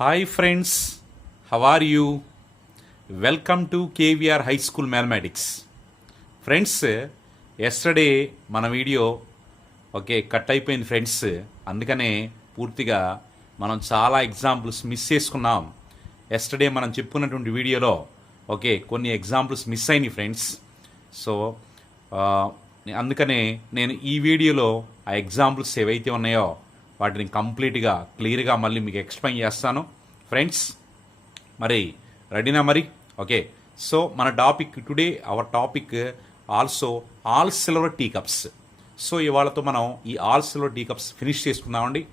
Hi friends, how are you? Welcome to KVR High School Mathematics. Friends yesterday మన video cut అయిపోయింది friends. అందుకనే పూర్తిగా మనం చాలా ఎగ్జాంపుల్స్ మిస్ చేసుకున్నాం. ఎస్టర్డే మనం చెప్పుకున్నటువంటి వీడియోలో కొన్ని ఎగ్జాంపుల్స్ మిస్ అయినాయి ఫ్రెండ్స్. సో అందుకనే నేను ఈ వీడియోలో ఆ ఎగ్జాంపుల్స్ ఏవైతే ఉన్నాయో వాటిని కంప్లీట్గా క్లియర్గా మళ్ళీ మీకు ఎక్స్ప్లెయిన్ చేస్తాను ఫ్రెండ్స్. మరి రెడీనా మరి? సో మన topic today, our topic also all silver tea cups. So ఇవాళతో మనం ఈ all silver tea cups finish చేసుకుందామండి.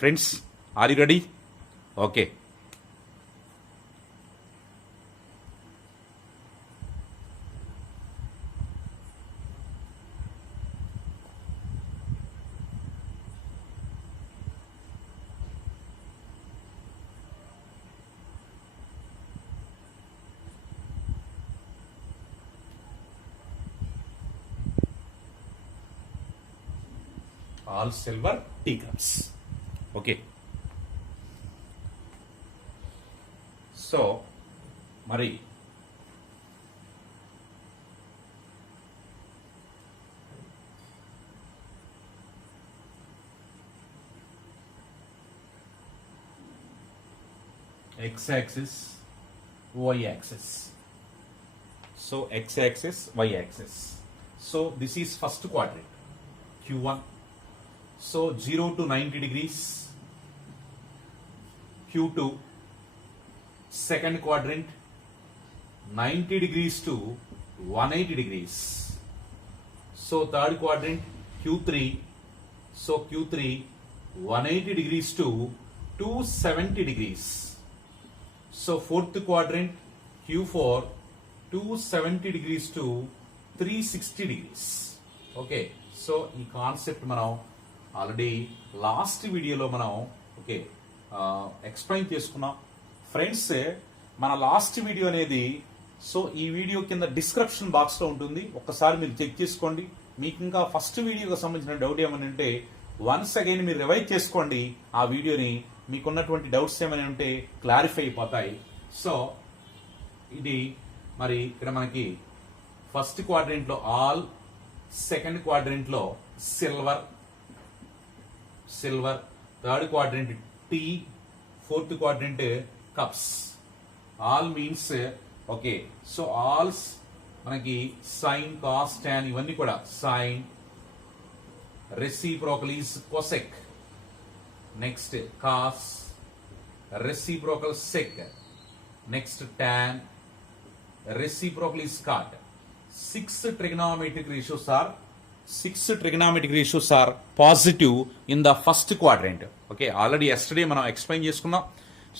Friends, are you ready? all silver teacups. So మరి x-axis, y-axis. So x-axis, y-axis. So this is first quadrant, Q1. So 0 to 90 degrees, Q2. Second quadrant, 90 degrees to 180 degrees. So third quadrant, Q3. So Q3, 180 degrees to 270 degrees. So fourth quadrant, Q4, 270 degrees to 360 degrees. So ఈ concept మనం already last వీడియోలో మనం explain చేసుకున్నాం friends. మన last video అనేది so ఈ video కింద description బాక్స్లో ఉంటుంది, ఒక్కసారి మీరు చెక్ చేసుకోండి. మీకు ఇంకా ఫస్ట్ వీడియోకి సంబంధించిన డౌట్ ఏమైనా ఉంటే వన్స్ అగైన్ మీరు రివైజ్ చేసుకోండి ఆ వీడియోని. మీకున్నటువంటి డౌట్స్ ఏమైనా ఉంటే క్లారిఫై అయిపోతాయి. సో ఇది మరి ఇక్కడ మనకి ఫస్ట్ క్వాడ్రెంట్లో ఆల్, సెకండ్ క్వాడ్రెంట్లో silver, third quadrant tea, fourth quadrant cups. All means so all's మనకి సైన్, కాస్, టాన్ ఇవన్నీ కూడా sine. Reciprocal is cosec. Next cos, reciprocal sec. Next tan, reciprocal is cot. Six trigonometric ratios are positive in the first quadrant. Already yesterday మనం explain చేసుకున్నాం.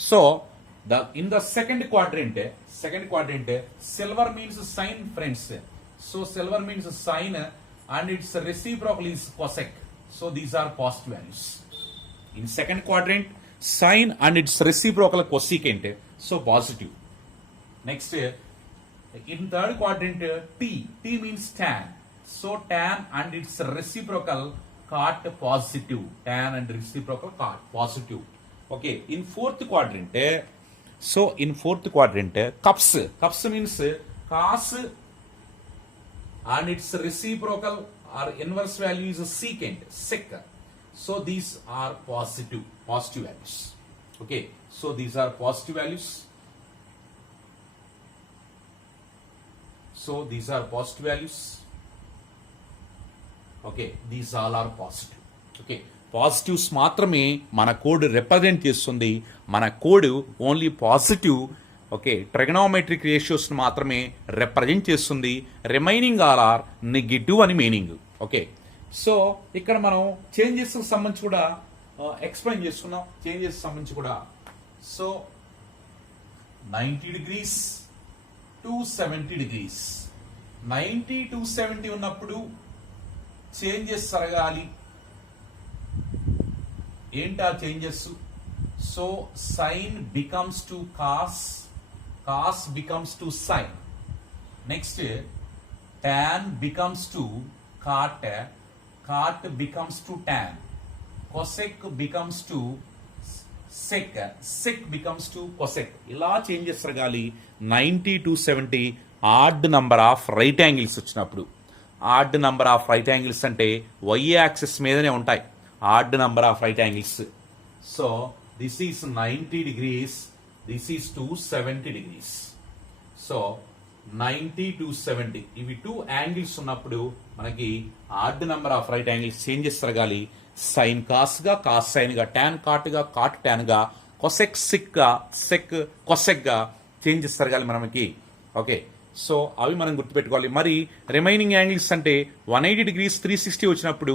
So in the second quadrant silver means sine friends. So silver means sine and its reciprocal is cosec. So these are positive values. In second quadrant sine and its reciprocal cosecant, so positive. Next, in third quadrant t means tan. So tan and its reciprocal cot positive. Tan and reciprocal cot positive. In fourth quadrant, cups means cos and its reciprocal or inverse value is secant, sec. So these are positive values. So these are positive values. So these are positive values. These all are positive. Positives మాత్రమే మన code represent చేస్తుంది. మన code only positive trigonometric ratios మాత్రమే represent చేస్తుంది. Remaining all are negative అని meaning. So ఇక్కడ మనం changes సంబంధించి కూడా ఎక్స్ప్లెయిన్ చేసుకున్నాం. చేంజెస్ సంబంధించి కూడా సో 90 degrees 270 degrees, 90 270 ఉన్నప్పుడు చేంజెస్ జరగాలి. ఏంటా changes? So sine becomes to cos, cos becomes to sine. Next tan becomes to cot, cot becomes to tan, cosec becomes to sec sec becomes to cosec. ఇలా changes జరగాలి. 90 to 70 odd number of right angles వచ్చినప్పుడు. Odd number of right angles అంటే y axis మీదనే ఉంటాయి odd number of right angles. So this is 90 degrees, this is 270 degrees. So 90 to 70 ఇవి two angles ఉన్నప్పుడు మనకి odd number of right angles changes జరగాలి. Sine cos గా, cos sine గా, tan cot గా, కాట్ టాన్ గా, కొసెక్ సిక్ గా, check cosec గా చేంజెస్ జరగాలి మనకి. ఓకే, సో అవి మనం గుర్తుపెట్టుకోవాలి. మరి రిమైనింగ్ యాంగిల్స్ అంటే 180 degrees 360 వచ్చినప్పుడు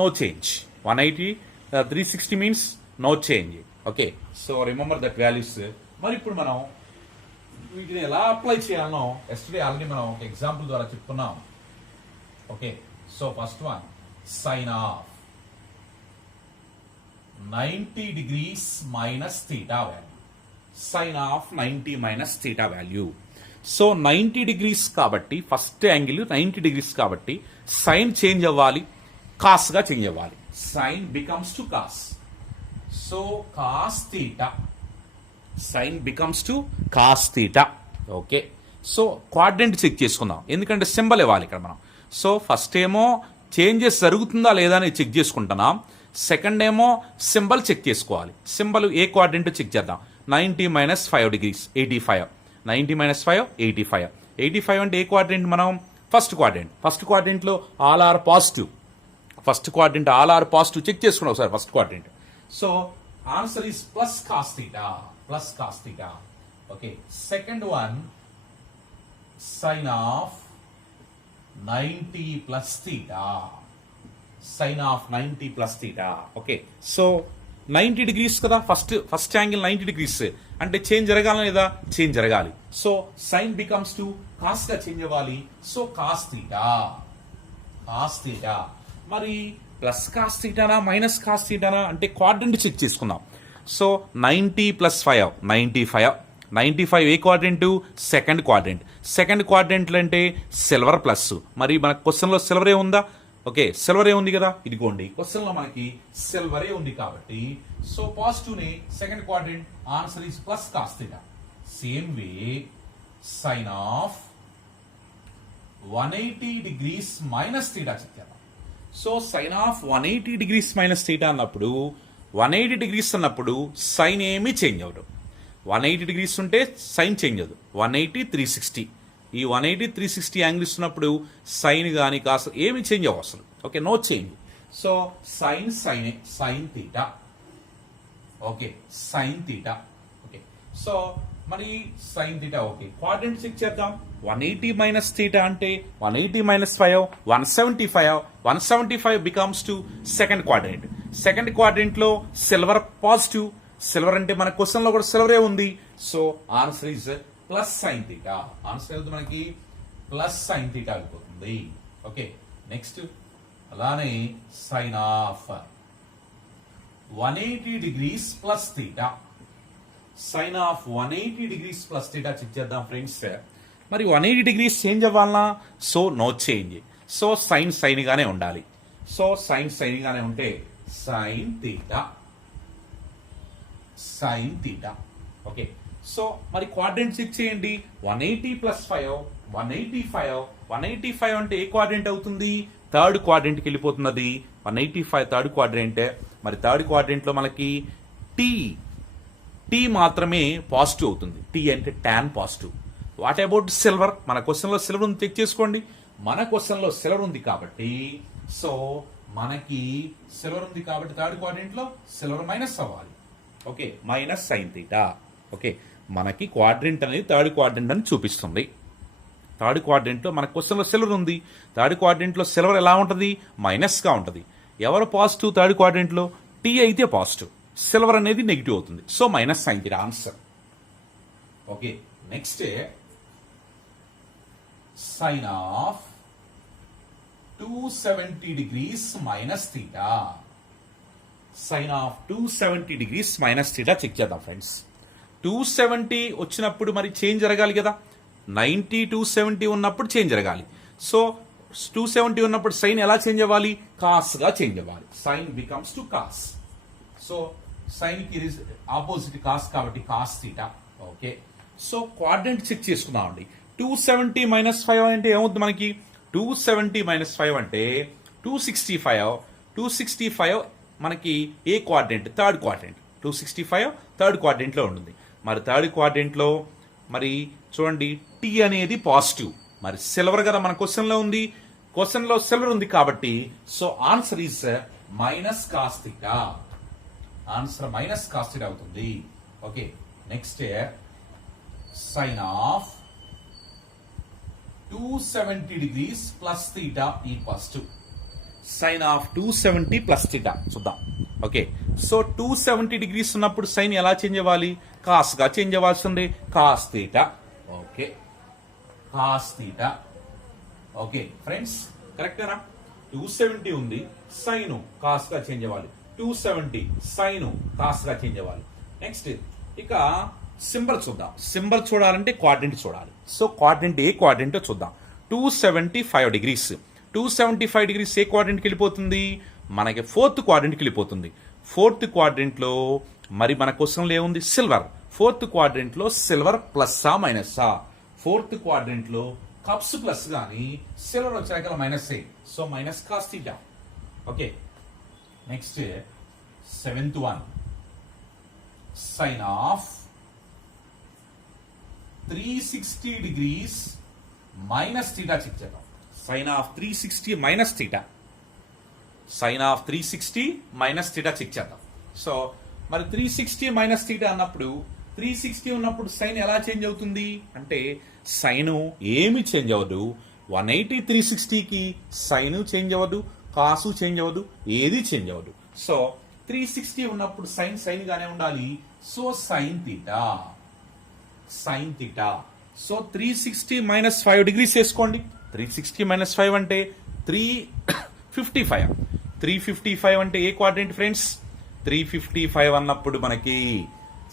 no change. 180 360 means no change. Okay, so remember that values. మరి ఇప్పుడు మనం వీటిని ఎలా అప్లై చేయాలనో ఎస్టర్డే ఆల్రెడీ మనం ఒక ఎగ్జాంపుల్ ద్వారా చెప్పుకున్నాం. Okay, so first one sine of 90 degrees minus theta value. Sine of 90 minus theta value. So 90 degrees కాబట్టి ఫస్ట్ యాంగిల్ 90 degrees కాబట్టి సైన్ చేంజ్ అవ్వాలి, కాస్ గా చేంజ్ అవ్వాలి. Sine becomes to cos. So cos theta, sine becomes to cos theta. Okay, so quadrant check చేసుకుందాం, ఎందుకంటే symbol ఇవ్వాలి ఇక్కడ మనం. సో ఫస్ట్ ఏమో చేంజెస్ జరుగుతుందా లేదా అని చెక్ చేసుకుంటున్నాం. సెకండ్ ఏమో సింబల్ చెక్ చేసుకోవాలి. సింబల్ ఏ క్వాడ్రంట్ చెక్ చేద్దాం. 90 minus 5 degrees 85. 90 minus 5 85. 85 అంటే ఏ క్వాడ్రంట్ మనం? First quadrant. ఫస్ట్ క్వాడ్రంట్ లో all are positive. First quadrant all are positive check చేసుకున్నాం ఒకసారి first quadrant. So answer is plus cos theta, plus cos theta. Okay, second one sine of 90 plus theta. Sine of 90 plus theta. Okay, so 90 degrees కదా first angle 90 degrees అంటే change జరగాలి లేదా? Change జరగాలి. So sine becomes to cos గా change అవ్వాలి. So cos theta, cos theta. మరి plus cos థీటానా minus cos థీటానా అంటే quadrant check చేసుకుందాం. So 90 plus 5 95. 95 ఏ క్వాడ్రంట్? Second quadrant. సెకండ్ క్వాడ్రంట్లు అంటే సిల్వర్ ప్లస్. మరి మన క్వశ్చన్లో సిల్వరే ఉందా? ఓకే, సిల్వరే ఉంది కదా, ఇదిగోండి క్వశ్చన్ లో మనకి సిల్వరే ఉంది కాబట్టి సో పాజిటివ్ ని second quadrant answer is plus cos theta. Same way sine of 180 degrees minus theta చెప్తాను. So sine of 180 degrees minus theta అన్నప్పుడు 180 degrees అన్నప్పుడు సైన్ ఏమీ చేంజ్ అవ్వదు. 180 degrees ఉంటే సైన్ చేంజ్ అవ్వదు. 180 360 ఈ 180 360 యాంగిల్స్ ఉన్నప్పుడు సైన్ కానీ కాస్త ఏమి చేంజ్ అవ్వ అసలు. Okay, no change. So sine sine sine theta. Okay, sine theta. Okay, so మరి sine theta. Okay, quadrant check చేద్దాం. 180 మైనస్ థీటా అంటే 180 minus 5 175. 175 becomes to second quadrant. Second quadrant లో సిల్వర్ పాజిటివ్. సిల్వర్ అంటే మన question లో కూడా సిల్వరే ఉంది. So answer is plus sine theta. Answer వెళ్తే మనకి ప్లస్ సైన్ థీటా అయిపోతుంది. ఓకే, నెక్స్ట్ అలానే sine of 180 degrees plus theta. Sine of 180 degrees plus theta check చేద్దాం ఫ్రెండ్స్. మరి 180 degrees చేంజ్ అవ్వాలనా? So no change. So sine sine గానే ఉండాలి. So sine sine గానే ఉంటే sign theta, sign theta. Okay, so మరి quadrant check చేయండి. 180 plus 5 185. 185 అంటే ఏ క్వాడ్రంట్ అవుతుంది? థర్డ్ క్వాడ్రంట్ కి వెళ్ళిపోతున్నది. 185 థర్డ్ క్వాడ్రంట్. మరి థర్డ్ క్వాడ్రంట్ లో మనకి టీ మాత్రమే పాజిటివ్ అవుతుంది. టీ అంటే tan positive. What about silver? మన క్వశ్చన్ లో సిల్వర్ ఉంది, చెక్ చేసుకోండి. మన క్వశ్చన్ లో సిల్వర్ ఉంది కాబట్టి సో మనకి సిల్వర్ ఉంది కాబట్టి థర్డ్ క్వాడ్రంట్ లో సిల్వర్ మైనస్ అవ్వాలి. Okay, minus sine theta. Okay, మనకి క్వాడ్రంట్ అనేది థర్డ్ క్వాడ్రంట్ అని చూపిస్తుంది. థర్డ్ క్వాడ్రంట్ లో మన క్వశ్చన్ లో సిల్వర్ ఉంది. థర్డ్ క్వాడ్రంట్ లో సిల్వర్ ఎలా ఉంటుంది? మైనస్ గా ఉంటుంది. ఎవరు పాజిటివ్ థర్డ్ క్వాడ్రంట్ లో? టీ అయితే పాజిటివ్, సిల్వర్ అనేది నెగిటివ్ అవుతుంది. So minus sine theta answer. Okay, next sine of 270 degrees minus theta. Sine of 270 degrees minus theta check చేద్దాం ఫ్రెండ్స్. 270 వచ్చినప్పుడు మరి చేంజ్ జరగాలి కదా. 90 270 ఉన్నప్పుడు చేంజ్ జరగాలి. సో 270 ఉన్నప్పుడు సైన్ ఎలా చేంజ్ అవ్వాలి? కాస్ గా చేంజ్ అవ్వాలి. Sine becomes to cos. So sine కి ఆపోజిట్ కాస్ కాబట్టి cos theta. Okay, so quadrant check చేసుకుందామండి. 270 - 5 అంటే ఏమవుతుంది మనకి? 270 - 5 అంటే 265. 265 మనకి ఏ quadrant? Third quadrant. 265 third quadrant లో ఉంటుంది. మరి థర్డ్ క్వాడ్రంట్ లో మరి చూడండి టీ అనేది పాజిటివ్. మరి సిల్వర్ కదా మన క్వశ్చన్ లో ఉంది. క్వశ్చన్ లో సిల్వర్ ఉంది కాబట్టి so answer is minus cos theta. Answer minus cos theta అవుతుంది. Okay, next sine of 270 degrees plus theta equals to sine of 270 plus theta. చూద్దాం. ఓకే, సో 270 degrees ఉన్నప్పుడు సైన్ ఎలా చేంజ్ అవ్వాలి? కాస్ గా change అవ్వాల్సింది. Cos theta. Okay, cos theta. Okay friends, కరెక్టేనా? 270 ఉంది, sine cos గా చేంజ్ అవ్వాలి. 270 సైన్ కాస్ గా చేంజ్ అవ్వాలి. నెక్స్ట్ ఇక సింబల్ చూద్దాం. సింబల్ చూడాలంటే క్వాడ్రంట్ చూడాలి. సో క్వాడ్రంట్ ఏ క్వాడ్రంట్ చూద్దాం. 275 degrees. 275 degrees ఏ క్వాడ్రంట్కి వెళ్ళిపోతుంది? మనకి ఫోర్త్ క్వాడ్రంట్కి వెళ్ళిపోతుంది. ఫోర్త్ క్వాడ్రంట్ లో మరి మన క్వశ్చన్లో ఏముంది? సిల్వర్. ఫోర్త్ క్వాడ్రంట్ లో సిల్వర్ ప్లస్సా మైనస్సా? ఫోర్త్ క్వాడ్రంట్ లో కప్స్ ప్లస్ గానీ సిల్వర్ వచ్చాక మైనస్ ఏ. So minus cos theta. Okay, next seventh one sine of 360 degrees minus theta check చేద్దాం. Sine of 360 minus theta. Sine of 360 minus theta check చేద్దాం. So మరి 360 minus theta అన్నప్పుడు 360 ఉన్నప్పుడు sine ఎలా change అవుతుంది అంటే సైన్ ఏమి చేంజ్ అవ్వదు. 180 360కి సైన్ చేంజ్ అవ్వదు, కాసు చేంజ్ అవ్వదు, ఏది చేంజ్ అవ్వదు. సో 360 ఉన్నప్పుడు సైన్ సైన్ గానే ఉండాలి. So sine theta. Sine theta. So 360 - 5 degrees వేసుకోండి. 360 - 5 అంటే 355. 355 అంటే ఏ క్వాడ్రంట్ ఫ్రెండ్స్? 355 అన్నప్పుడు మనకి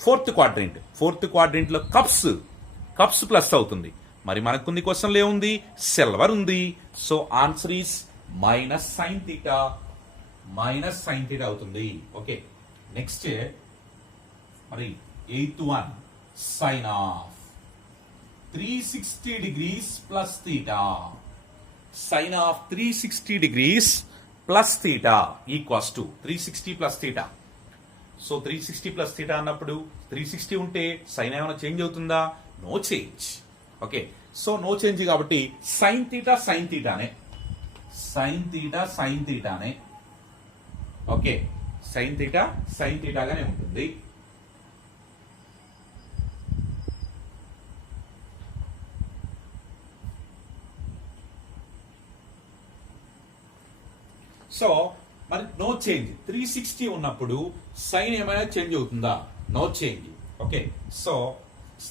ఫోర్త్ క్వాడ్రంట్. ఫోర్త్ క్వాడ్రంట్ లో కప్స్ ప్లస్ అవుతుంది. మరి మనకుంది క్వశ్చన్ లో ఏముంది? సిల్వర్ ఉంది. So answer is minus sine theta. Minus sine theta అవుతుంది. ఓకే, నెక్స్ట్ మరి 8th one sine of 360 degrees plus theta. Sine of 360 degrees plus theta equals to 360 plus theta. So 360 plus theta అన్నప్పుడు 360 ఉంటే sine ఏమైనా change అవుతుందా? No change. Okay, so no change కాబట్టి sign theta sine థీటానే. Sine theta sine థీటానే. Okay, sine theta sine థీటాగానే ఉంటుంది. So మరి నో చేంజ్. 360 ఉన్నప్పుడు సైన్ ఏమైనా చేంజ్ అవుతుందా? No change. Okay, so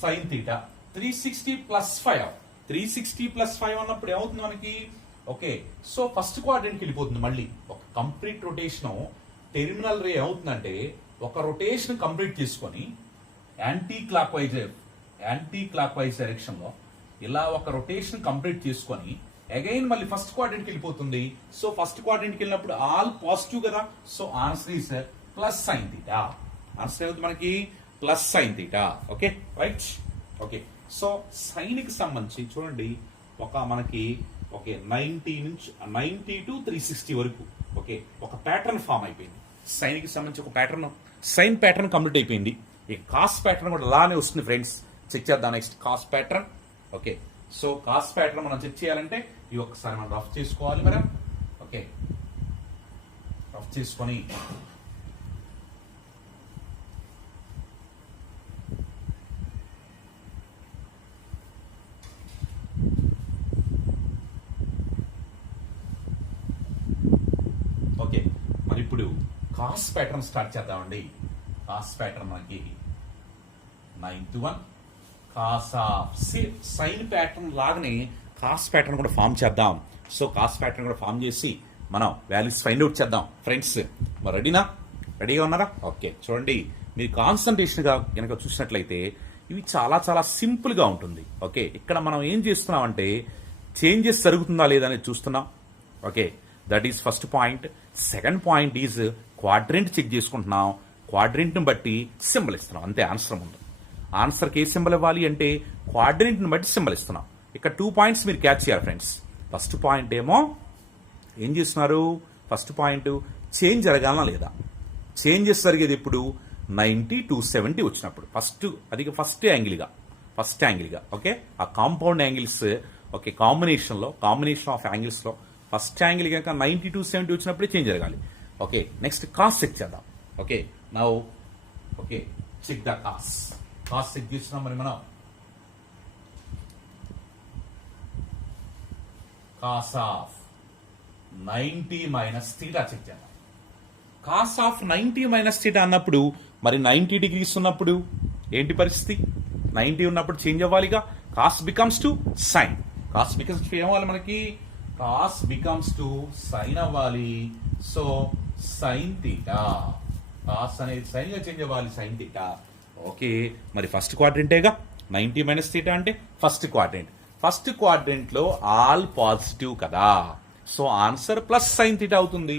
sine theta 360 + 5. 360 + 5 అన్నప్పుడు ఏమవుతుంది మనకి? ఓకే, సో ఫస్ట్ క్వాడ్రంట్కి వెళ్ళిపోతుంది. మళ్ళీ ఒక కంప్లీట్ రొటేషన్. టెర్మినల్ రే ఏమవుతుందంటే ఒక రొటేషన్ కంప్లీట్ చేసుకొని యాంటీ క్లాక్ వైజ్ డైరెక్షన్ లో ఇలా ఒక రొటేషన్ కంప్లీట్ చేసుకొని అగైన్ మళ్ళీ ఫస్ట్ క్వాడ్రంట్కి వెళ్ళిపోతుంది. సో ఫస్ట్ క్వాడ్రంట్కి వెళ్ళినప్పుడు ఆల్ పాజిటివ్ కదా. So answer is plus sine theta. Answer ఏమవుతుంది మనకి? Plus sine theta. Okay right. Okay, so sine కి సంబంధించి చూడండి ఒక మనకి ఓకే 90 to 360 వరకు ఓకే ఒక ప్యాటర్న్ ఫామ్ అయిపోయింది. సైన్ కి సంబంధించి ఒక ప్యాటర్న్, సైన్ ప్యాటర్న్ కంప్లీట్ అయిపోయింది. ఈ కాస్ ప్యాటర్న్ కూడా అలానే వస్తుంది ఫ్రెండ్స్. చెక్ చేద్దాం. Next cos pattern. Okay, so cos pattern మనం చెక్ చేయాలంటే ఇవి ఒక్కసారి మనం రఫ్ చేసుకోవాలి. మనం ఓకే రఫ్ చేసుకొని ఓకే మరి ఇప్పుడు కాస్ ప్యాటర్న్ స్టార్ట్ చేద్దామండి. కాస్ ప్యాటర్న్ మనకి 9th one cos of sine pattern లాగానే కాస్ ప్యాటర్న్ కూడా ఫామ్ చేద్దాం. సో కాస్ ప్యాటర్న్ కూడా ఫామ్ చేసి మనం వాల్యూస్ ఫైండ్ అవుట్ చేద్దాం ఫ్రెండ్స్. మరి రెడీగా ఉన్నారా? ఓకే, చూడండి మీరు కాన్సన్ట్రేషన్ గా కనుక చూసినట్లయితే ఇవి చాలా చాలా సింపుల్ గా ఉంటుంది. ఓకే, ఇక్కడ మనం ఏం చేస్తున్నామంటే చేంజెస్ జరుగుతుందా లేదా అనేది చూస్తున్నాం. Okay, that is first point. Second point is quadrant check చేసుకుంటున్నాం. క్వాడ్రెంట్ని బట్టి సింబల్ ఇస్తున్నాం అంతే. ఆన్సర్ ముందు ఆన్సర్కి ఏ సింబల్ ఇవ్వాలి అంటే క్వాడ్రెంట్ని బట్టి సింబల్ ఇస్తున్నాం. ఇక్కడ 2 పాయింట్స్ మీరు క్యాచ్ చేయాలి ఫ్రెండ్స్. ఫస్ట్ పాయింట్ ఏమో ఏం చేస్తున్నారు, ఫస్ట్ పాయింట్ చేంజ్ జరగాలనా లేదా. చేంజెస్ జరిగేది ఇప్పుడు 90 to 70 వచ్చినప్పుడు. అది ఫస్ట్ యాంగిల్గా ఓకే. ఆ compound angles okay combination of యాంగిల్స్లో ఫస్ట్ యాంగిల్ కనుక 90 to 70 వచ్చినప్పుడే చేంజ్ జరగాలి. ఓకే, నెక్స్ట్ కాస్ చెక్ చేద్దాం. Okay now okay check the cos check చేస్తున్నాం మరి మనం. Cos of 90 minus theta check చేద్దాం. కాస్ ఆఫ్ 90 మైనస్ థీటా అన్నప్పుడు మరి 90 degrees ఉన్నప్పుడు ఏంటి పరిస్థితి, 90 ఉన్నప్పుడు చేంజ్ అవ్వాలిగా. Cos becomes to sine. Cos becomes to ఏమవ్వాలి మనకి, కాస్ బికమ్స్ టు సైన్ అవ్వాలి. సో సైన్ థీటా, కాస్ అనేది సైన్ గా చేంజ్ అవ్వాలి, సైన్ థీటా. ఓకే మరి ఫస్ట్ క్వాడ్రెంటేగా 90 మైనస్ థీటా అంటే ఫస్ట్ క్వాడ్రెంట్ లో ఆల్ పాజిటివ్ కదా. So answer plus sine theta అవుతుంది.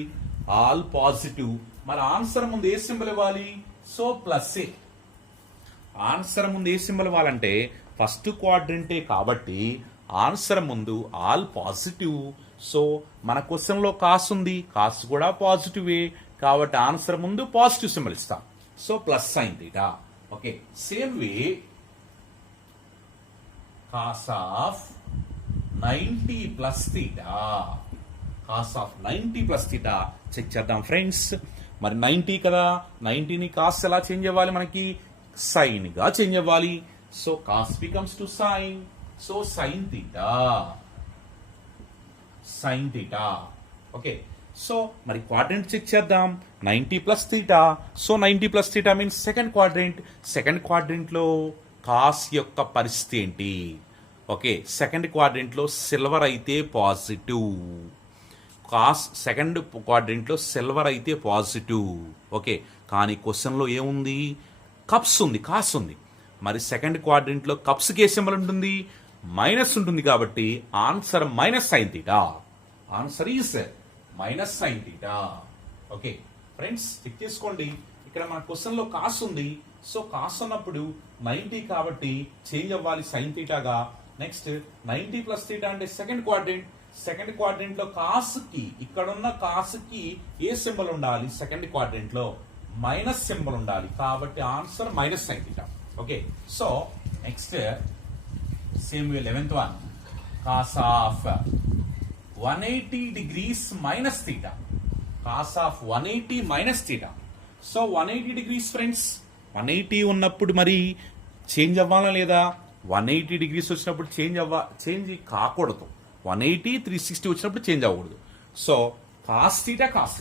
All positive. మరి ఆన్సర్ ముందు ఏ సింబల్ ఇవ్వాలి, సో ప్లస్ ఏ. ఆన్సర్ ముందు ఏ సింబల్ ఇవ్వాలంటే ఫస్ట్ క్వాడ్రెంటే కాబట్టి ఆన్సర్ ముందు ఆల్ పాజిటివ్. సో మన క్వశ్చన్ లో కాస్ ఉంది, కాస్ కూడా పాజిటివే కాబట్టి ఆన్సర్ ముందు పాజిటివ్ సింబల్ ఇస్తాం. So plus sine theta. Okay same way cos of 90 plus theta, cos of 90 plus theta check చేద్దాం ఫ్రెండ్స్. మరి 90 కదా, 90ని కాస్ ఎలా చేంజ్ అవ్వాలి మనకి, సైన్ గా చేంజ్ అవ్వాలి. So cos becomes to sine. So sine theta. Okay so మరి quadrant check చేద్దాం. 90 plus theta. So 90 plus theta means second quadrant లో కాస్ యొక్క పరిస్థితి ఏంటి. ఓకే సెకండ్ క్వాడ్రెంట్ లో సిల్వర్ అయితే పాజిటివ్. కాస్ సెకండ్ క్వాడ్రెంట్ లో సిల్వర్ అయితే పాజిటివ్. ఓకే కానీ క్వశ్చన్ లో ఏముంది, కప్స్ ఉంది, కాస్ ఉంది. మరి సెకండ్ క్వాడ్రెంట్ లో కప్స్ కి ఏ సింబల్ ఉంటుంది, మైనస్ ఉంటుంది కాబట్టి answer minus sine theta. Answer is minus sine theta. Okay friends check చేసుకోండి. ఇక్కడ మన క్వశ్చన్ లో కాస్ ఉంది. సో కాస్ ఉన్నప్పుడు 90 కాబట్టి చేంజ్ అవ్వాలి సైన్ థీటాగా. నెక్స్ట్ 90 ప్లస్ థీటా అంటే సెకండ్ క్వాడ్రెంట్ లో కాస్ కి, ఇక్కడున్న కాస్ కి ఏ సింబల్ ఉండాలి, సెకండ్ క్వాడ్రెంట్ లో మైనస్ సింబల్ ఉండాలి కాబట్టి answer minus sine theta. Okay so next same 11th one, cos of 180 degrees minus theta. Cos of 180 minus theta. So 180 degrees friends, 180 ఉన్నప్పుడు మరి చేంజ్ అవ్వాలా లేదా, 180 degrees వచ్చినప్పుడు చేంజ్ కాకూడదు. 180 360 వచ్చినప్పుడు చేంజ్ అవ్వకూడదు. So cos theta cos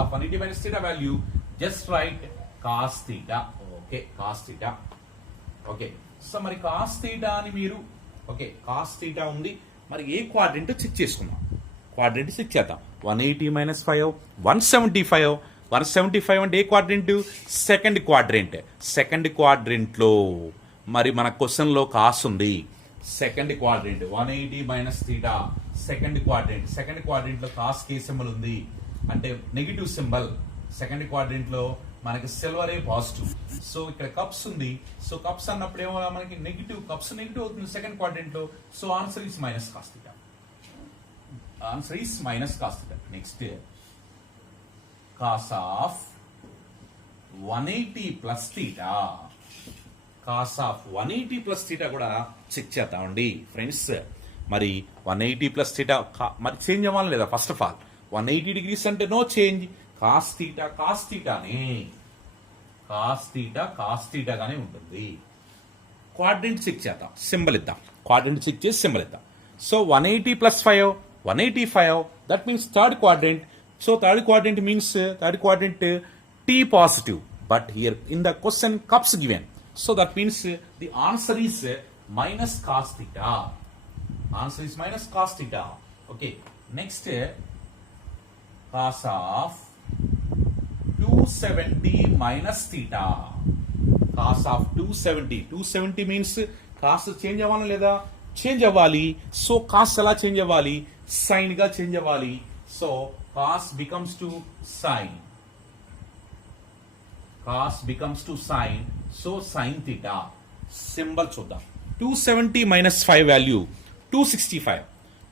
of 180 minus theta value just right cos theta. Okay cos theta. Okay so మరి cos theta అని మీరు ఓకే కాస్ థీటా ఉంది. మరి ఏ క్వాడ్రెంట్ చెక్ చేసుకుందాం. క్వాడ్రెంట్ చెక్ చేద్దాం. 180 మైనస్ 5 175. 175 అంటే ఏ క్వాడ్రెంట్, సెకండ్ క్వాడ్రెంట్ లో మరి మన క్వశ్చన్ లో కాస్ ఉంది. Second quadrant 180 minus theta second quadrant లో కాస్ కే సింబల్ ఉంది అంటే నెగిటివ్ సింబల్. సెకండ్ క్వాడ్రెంట్ లో మనకి సిల్వర్ ఏ పాజిటివ్. సో ఇక్కడ కప్స్ ఉంది. సో కప్స్ అన్నప్పుడు ఏమో మనకి నెగిటివ్, కప్స్ నెగిటివ్ అవుతుంది సెకండ్ క్వాడ్రెంట్ లో. So answer is minus cos theta. Next cos of 180 plus theta. Cos of 180 plus theta కూడా చెక్ చేద్దామండి ఫ్రెండ్స్. మరి 180 ప్లస్ థీటా మరి చేంజ్ అవ్వాలి లేదా, ఫస్ట్ ఆఫ్ ఆల్ 180 degrees అంటే నో చేంజ్. కాస్ థీటాగానే ఉంటుంది. క్వాడ్రెంట్ చెక్ చేద్దాం, సింబల్ ఇద్దాం. క్వాడ్రెంట్ చెక్ చేసి సింబల్ ఇద్దాం. So 180 plus 5 185. That means third quadrant. So third quadrant T positive. But here in the question cups given. So that means the answer is minus cos theta. Okay. Next cos of 270 minus theta. Cos of 270 means cos change అవ్వాలి లేదా, change అవ్వాలి. So cos ఎలా change అవ్వాలి, sine గా change అవ్వాలి. So cos becomes to sine. cos becomes to sin, so sin theta. Symbol చూద్దాం. 270 minus 5 value 265.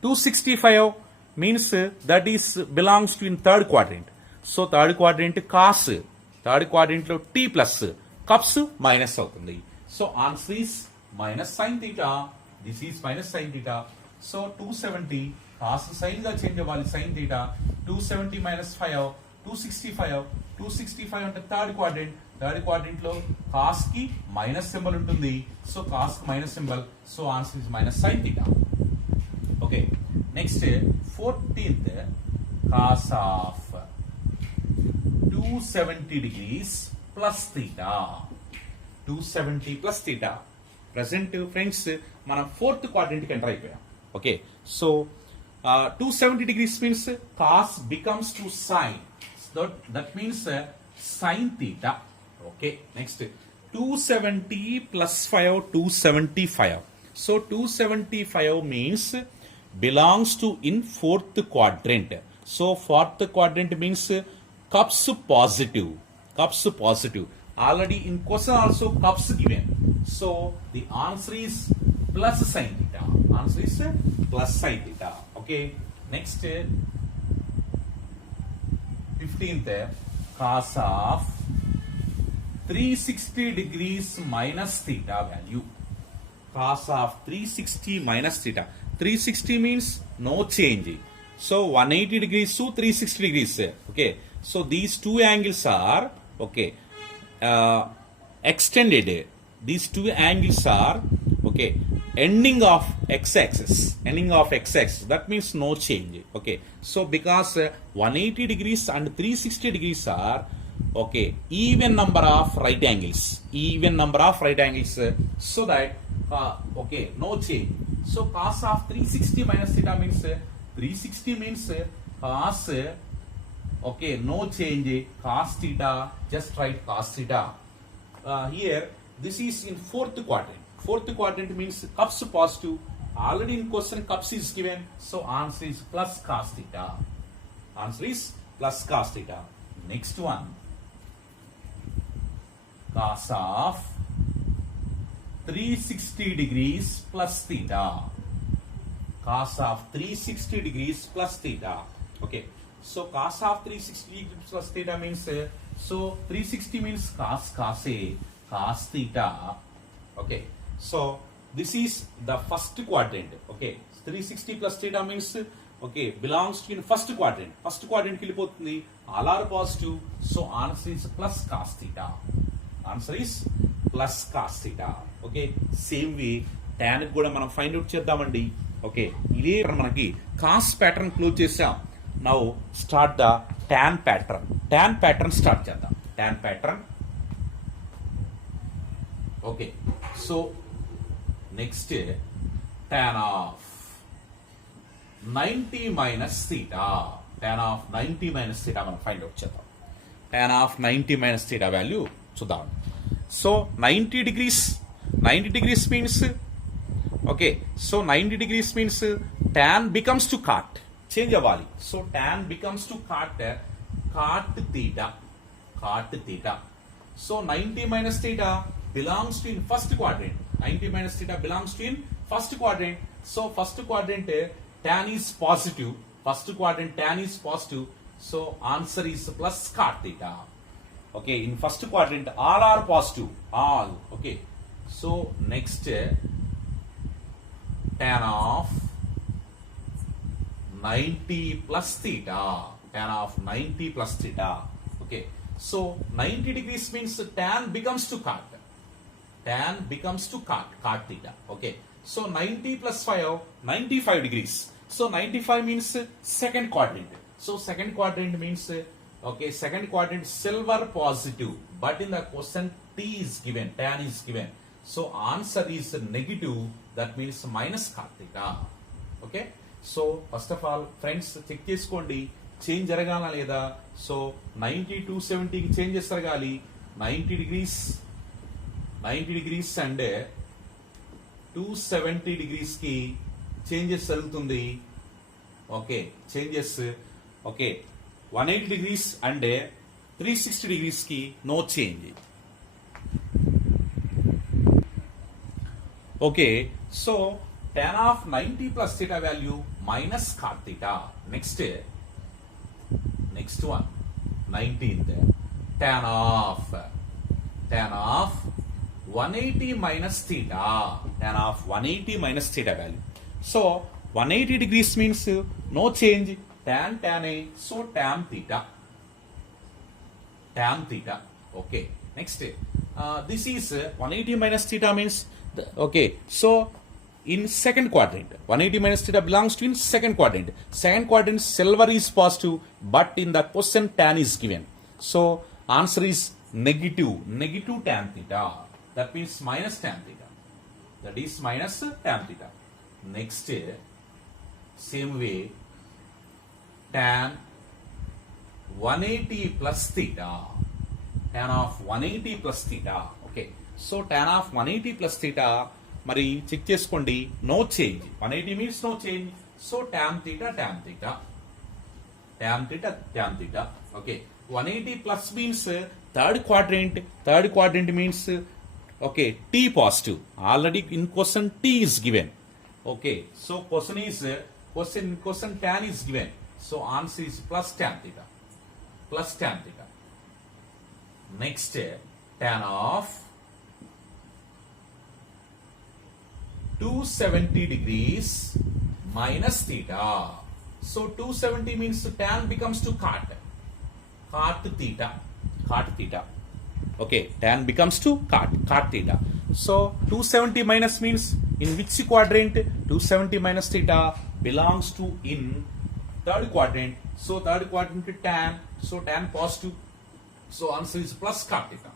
265 means that is belongs to in third quadrant. So third quadrant cos, third quadrant లో t plus cups minus అవుతుంది. So answer is minus sin theta. This is minus sin theta. So 270 cos sin గా change అవ్వాలి sin theta. 270 minus 5 265. 265 అంటే third quadrant లో cos కి minus symbol ఉంటుంది. So cos కి minus symbol, so answer is minus sine theta. Okay, next 14th cos of 270 degrees plus theta. 270 plus theta. Present friends మనం fourth quadrant కి enter అయిపోయాం. Okay, so 270 degrees means cos becomes to sin. That means sin theta. Okay, next 270 plus 5 275. So 275 means belongs to in fourth quadrant. So fourth quadrant means cups positive. Cups positive. Already in question also cups given. So the answer is plus sin theta. Answer is plus sin theta. Okay, next 15th cos of 360 degrees minus theta value. Cos of 360 minus theta. 360 means no change. So 180 degrees to 360 degrees. Okay, so these two angles are okay extended. These two angles are okay ending of x-axis. Ending of x-axis. That means no change. Okay, so because 180 degrees and 360 degrees are okay even number of right angles. Even number of right angles. So that okay no change. So cos of 360 minus theta means 360 means cos okay no change cos theta. Just write cos theta. Here this is in fourth quadrant. Fourth quadrant means cups positive. Already in question cups is given, so answer is plus cos theta. Answer is plus cos theta. Next one, cos of 360 degrees plus theta. Cos of 360 degrees plus theta. Okay, so cos of 360 degrees plus theta means so 360 means cos A cos theta. Okay, so this is the first quadrant. Okay, 360 plus theta means okay belongs to in first quadrant. First quadrant ki వెళ్ళిపోతుంది. All are positive, so answer is plus cos theta. Answer is plus cos theta. Okay, same way tan కి కూడా మనం find out చేద్దామండి. Okay, ఇదే మనకి cos pattern close చేసాం. Now start the tan pattern. tan pattern start చేద్దాం. tan pattern. Okay, so next tan of 90 minus theta. Tan of 90 minus theta మనం find out చేద్దాం. tan of 90 minus theta value చూద్దాం. So 90 degrees means okay, so 90 degrees means tan becomes to cot. Change అవ్వాలి. So tan becomes to cot theta. So 90 minus theta belongs to in first quadrant. 90 minus theta belongs to in first quadrant. So first quadrant tan is positive. First quadrant tan is positive. So answer is plus cot theta. Okay, in first quadrant all are positive. All. Okay, so next tan of 90 plus theta. Tan of 90 plus theta. Okay, so 90 degrees means tan becomes to cot. Tan becomes to cot theta. Okay, so 90 plus 5 95 degrees. So 95 means second quadrant. So second quadrant means okay second quadrant silver positive, but in the question t is given, tan is given. So answer is negative. That means minus cot theta. Okay, so first of all friends check చేసుకోండి change జరగాల లేదా. So 90 to 70 కి changes జరగాలి. 90 degrees and 270 degrees కి changes జరుగుతుంది. Okay, changes okay 180 degrees and 360 degrees కి no change. Okay, so tan of 90 plus theta value minus cot theta. Next one, 19th, tan of 180 minus theta, tan of 180 minus theta value. So 180 degrees means no change, tan A, so tan theta. Okay, next this is 180 minus theta means okay, so in second quadrant 180 minus theta belongs to in second quadrant. Silver is positive, but in the question tan is given, so answer is negative tan theta. That means minus tan theta. Next, same way, tan 180 plus theta, tan of 180 plus theta. Okay, so tan of 180 plus theta మరి check చేసుకోండి, no change. 180 means no change, so tan theta. Okay, 180 plus means third quadrant means okay T positive. Already in question T is given. Okay, so question tan is given, so answer is plus tan theta. Next, tan of 270 degrees minus theta. So 270 means tan becomes to cot theta. Okay, tan becomes to cot theta. So 270 minus means in which quadrant? 270 minus theta belongs to in third quadrant. So third quadrant tan, so tan positive. So answer is plus cot theta.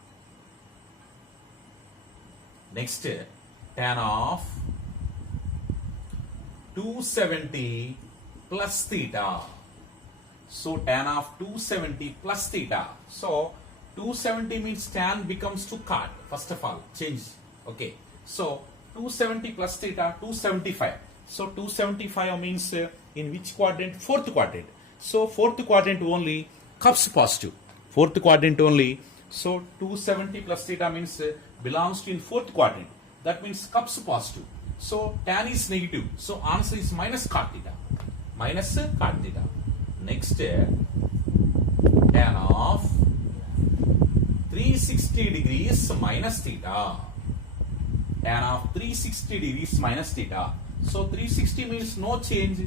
Next, tan of 270 plus theta. So tan of 270 plus theta. So 270 means tan becomes to cot. First of all, change. Okay, so 270 plus theta, 275. So 275 means in which quadrant? Fourth quadrant. So fourth quadrant only, cups positive. Fourth quadrant only. So 270 plus theta means belongs to in fourth quadrant. That means cups positive. So tan is negative. So answer is minus cot theta. Next, tan of 360 degrees minus theta. Tan of 360 degrees minus theta. So 360 means no change.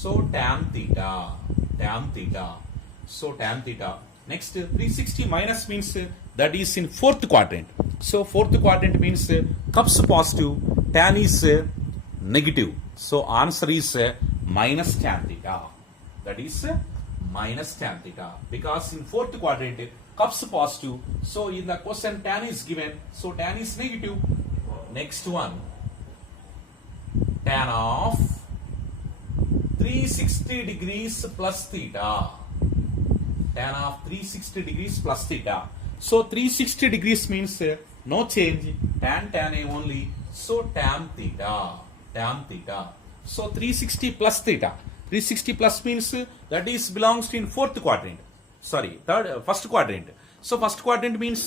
So tan theta. So tan theta. Next, 360 minus means that is in fourth quadrant. So fourth quadrant means cups positive, tan is negative. So answer is minus tan theta. That is minus tan theta. Because in fourth quadrant, cups positive. So in the question tan is given. So tan is negative. Next one, tan of 360 degrees plus theta. Tan of 360 degrees plus theta. So 360 degrees means no change, tan A only, so tan theta. So 360 plus theta. 360 plus means that is belongs to in fourth quadrant. First quadrant. So first quadrant means,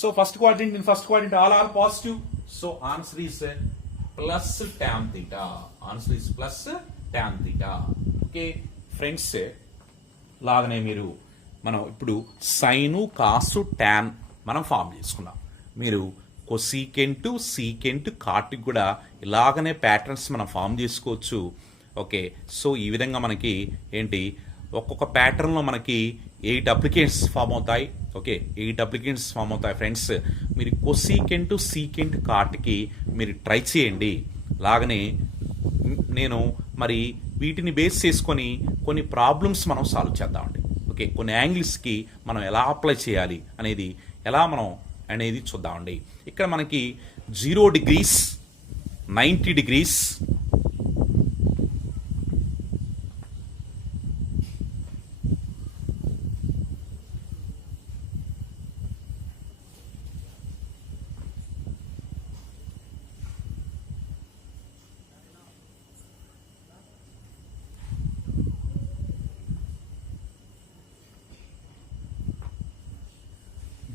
so first quadrant all are positive. So answer is plus tan theta. Okay, friends, లాగానే మీరు మనం ఇప్పుడు sign కాసు tan మనం form చేసుకున్నాం. మీరు cosecant secant కాట్కి కూడా ఇలాగనే patterns మనం ఫామ్ చేసుకోవచ్చు. ఓకే, సో ఈ విధంగా మనకి ఏంటి ఒక్కొక్క ప్యాటర్న్లో మనకి 8 అప్లికేషన్స్ ఫామ్ అవుతాయి. ఓకే, 8 అప్లికేషన్స్ ఫామ్ అవుతాయి ఫ్రెండ్స్. మీరు కొసీకెంట్ సీకెంట్ కాట్కి మీరు ట్రై చేయండి. లాగనే నేను మరి వీటిని బేస్ చేసుకొని కొన్ని ప్రాబ్లమ్స్ మనం సాల్వ్ చేద్దామండి. ఓకే, కొన్ని యాంగిల్స్కి మనం ఎలా అప్లై చేయాలి అనేది చూద్దామండి. ఇక్కడ మనకి 0 degrees, 90 degrees,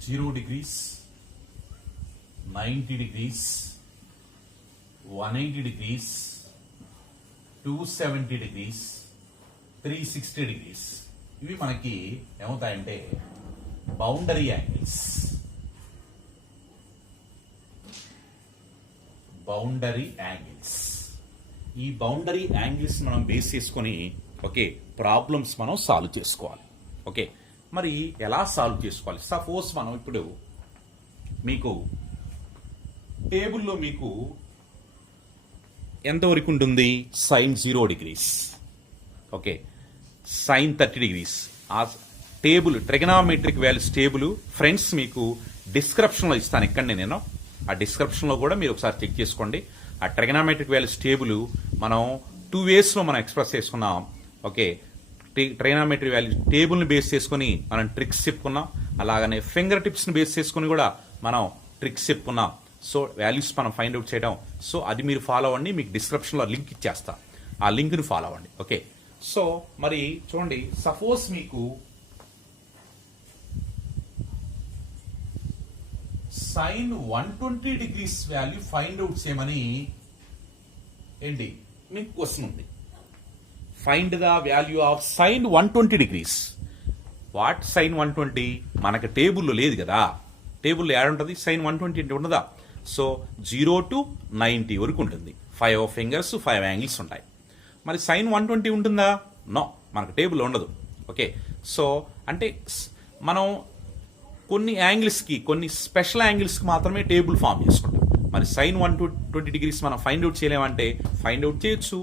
0 degrees, 90 degrees, 180 degrees, 270 degrees, 360 degrees. ఇవి మనకి ఏమవుతాయంటే బౌండరీ యాంగిల్స్. Boundary angles. ఈ బౌండరీ యాంగిల్స్ మనం బేస్ చేసుకొని ఓకే ప్రాబ్లమ్స్ మనం సాల్వ్ చేసుకోవాలి. ఓకే మరి ఎలా సాల్వ్ చేసుకోవాలి? సపోజ్ మనం ఇప్పుడు మీకు టేబుల్లో మీకు ఎంతవరకు ఉంటుంది? Sine 0 degrees, okay sine 30 degrees. ఆ table trigonometric values table friends మీకు డిస్క్రిప్షన్లో ఇస్తాను. ఎక్కండి నేను ఆ డిస్క్రిప్షన్లో కూడా మీరు ఒకసారి చెక్ చేసుకోండి. ఆ ట్రిగనామెట్రిక్ వాల్యూస్ టేబుల్ మనం 2 waysలో మనం ఎక్స్ప్రెస్ చేసుకున్నాం. ఓకే ట్రిగనామెట్రిక్ వాల్యూ టేబుల్ని బేస్ చేసుకుని మనం ట్రిక్స్ చెప్పుకున్నాం. అలాగనే ఫింగర్ టిప్స్ని బేస్ చేసుకుని కూడా మనం ట్రిక్స్ చెప్పుకున్నాం. సో వాల్యూస్ మనం ఫైండ్ అవుట్ చేయడం. సో అది మీరు ఫాలో అవ్వండి. మీకు డిస్క్రిప్షన్లో లింక్ ఇచ్చేస్తా, ఆ లింక్ని ఫాలో అవ్వండి. ఓకే సో మరి చూడండి, సపోజ్ మీకు sine 120 degrees value find out చేయమని ఏంటి మీకు క్వశ్చన్ ఉంది. Find the value of sine 120 degrees. What sine 120? మనకి టేబుల్లో లేదు కదా. టేబుల్లో ఏడుంటుంది? సైన్ 120 ఉండదా? సో 0 to 90 వరకు ఉంటుంది. 5 fingers, 5 angles ఉంటాయి. మరి సైన్ 120 ఉంటుందా? నో, మనకు టేబుల్లో ఉండదు. ఓకే సో అంటే మనం కొన్ని యాంగిల్స్కి, కొన్ని స్పెషల్ యాంగిల్స్కి మాత్రమే టేబుల్ ఫామ్ చేసుకుంటాం. మరి సైన్ 120 degrees మనం ఫైండ్ అవుట్ చేయలేమంటే ఫైండ్ అవుట్ చేయొచ్చు.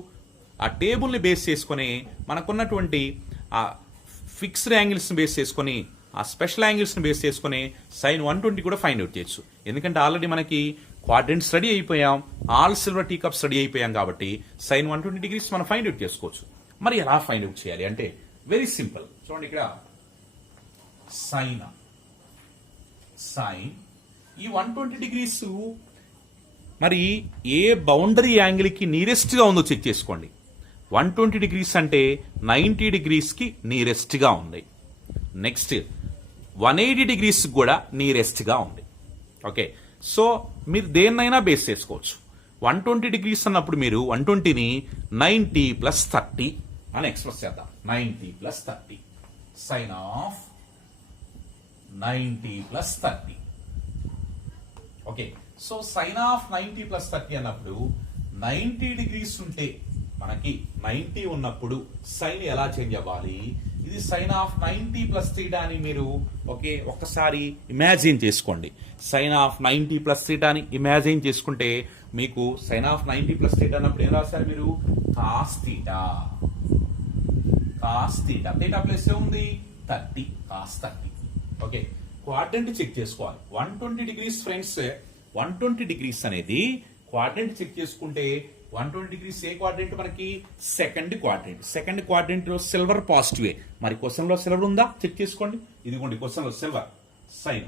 ఆ టేబుల్ని బేస్ చేసుకొని మనకున్నటువంటి ఆ ఫిక్స్డ్ యాంగిల్స్ని బేస్ చేసుకొని, ఆ స్పెషల్ యాంగిల్స్ని బేస్ చేసుకొని సైన్ 120 కూడా ఫైండ్ అవుట్ చేయొచ్చు. ఎందుకంటే ఆల్రెడీ మనకి క్వాడ్రెంట్స్ రెడీ అయిపోయాం, all silver tea cups ready అయిపోయాం కాబట్టి సైన్ 120 degrees మనం ఫైండ్ అవుట్ చేసుకోవచ్చు. మరి ఎలా ఫైండ్ అవుట్ చేయాలి అంటే వెరీ సింపుల్. చూడండి ఇక్కడ సైన్ ఈ 120 degrees మరి ఏ బౌండరీ యాంగిల్కి నీరెస్ట్గా ఉందో చెక్ చేసుకోండి. 120 degrees అంటే 90 degreesకి నీరెస్ట్గా ఉంది. నెక్స్ట్ 180 degrees కూడా నీరెస్ట్గా ఉంది. ఓకే సో మీరు దేన్నైనా బేస్ చేసుకోవచ్చు. 120 degrees అన్నప్పుడు మీరు 120ని 90 + 30 అని ఎక్స్ప్రెస్ చేద్దాం. 90 + 30 sine of 90 + 30. Okay so sine of 90 + 30 అన్నప్పుడు 90 degrees ఉంటే మనకి 90 ఉన్నప్పుడు సైన్ ఎలా చేంజ్ అవ్వాలి? ఇది సైన్ ఆఫ్ 90 + θ అని మీరు ఓకే ఒక్కసారి ఇమాజిన్ చేసుకోండి. సైన్ ఆఫ్ 90 + θ అని ఇమాజిన్ చేసుకుంటే మీకు సైన్ ఆఫ్ 90 + θ అన్నప్పుడు ఏం రాశారు మీరు? Cos theta. థీటా ప్లస్ ఏముంది? 30, కాస్ 30. ఓకే క్వాడ్రంట్ చెక్ చేసుకోవాలి. 120 degrees ఫ్రెండ్స్, 120 degrees అనేది క్వాడ్రంట్ చెక్ చేసుకుంటే 120 degrees ఏ క్వాడ్రంట్ మనకి? Second quadrant. సెకండ్ క్వాడ్రంట్ లో సిల్వర్ పాజిటివే. మరి క్వశ్చన్ లో సిల్వర్ ఉందా? చెక్ చేసుకోండి. ఇదిగోండి క్వశ్చన్ లో సిల్వర్ సైన్,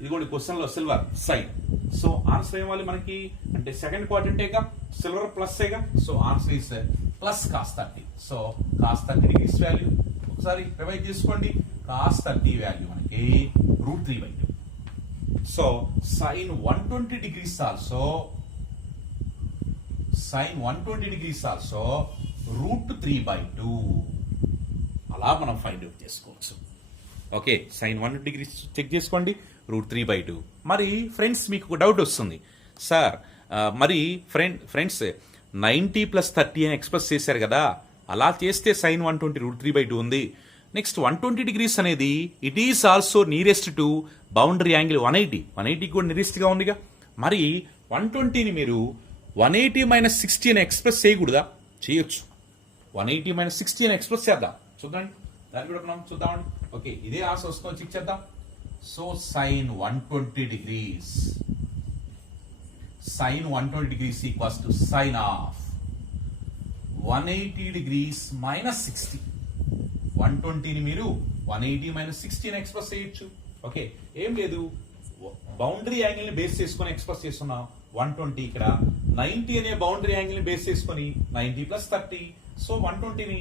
ఇదిగోండి క్వశ్చన్ లో సిల్వర్ సైన్. సో ఆన్సర్ ఏమాలి మనకి అంటే సెకండ్ క్వాడ్రంటేగా, సిల్వర్ ప్లస్ ఏగా. So answer is plus cos 30. So cos 30 degrees value ఒకసారి రివైజ్ చేసుకోండి. కాస్ 30 వాల్యూ మనకి √3/2. సో సైన్ 120 degrees ఆల్సో √3/2 అలా మనం ఫైండ్ అవుట్ చేసుకోవచ్చు. ఓకే సైన్ 120 degrees చెక్ చేసుకోండి, √3/2. మరి ఫ్రెండ్స్ మీకు ఒక డౌట్ వస్తుంది, సార్ మరి ఫ్రెండ్స్ 90 + 30 అని ఎక్స్ప్రెస్ చేశారు కదా, అలా చేస్తే సైన్ 120 √3/2 ఉంది. నెక్స్ట్ 120 degrees అనేది it is also nearest to boundary angle 180 కూడా నియరెస్ట్గా ఉందిగా. మరి 120ని మీరు 180 - 60 అని ఎక్స్ప్రెస్ చేయకూడదా? చేయొచ్చు. 180 - 60 అని ఎక్స్ప్రెస్ చేద్దాం. చూద్దాండి, దాన్ని కూడా మనం చూద్దామండి. ఓకే ఇదే ఆన్సర్ వస్తుందో చెక్ చేద్దాం. So sine 120 degrees equals to sine of 180 degrees - 60. 120ని మీరు 180 - 60 అని ఎక్స్ప్రెస్ చేయొచ్చు. ఓకే ఏం లేదు, బౌండరీ యాంగిల్ ని బేస్ చేసుకొని ఎక్స్ప్రెస్ చేస్తున్నాం. 120 ఇక్కడ 90 అనే బౌండరీ యాంగిల్ ని బేస్ చేసుకొని 90 + 30. సో 120ని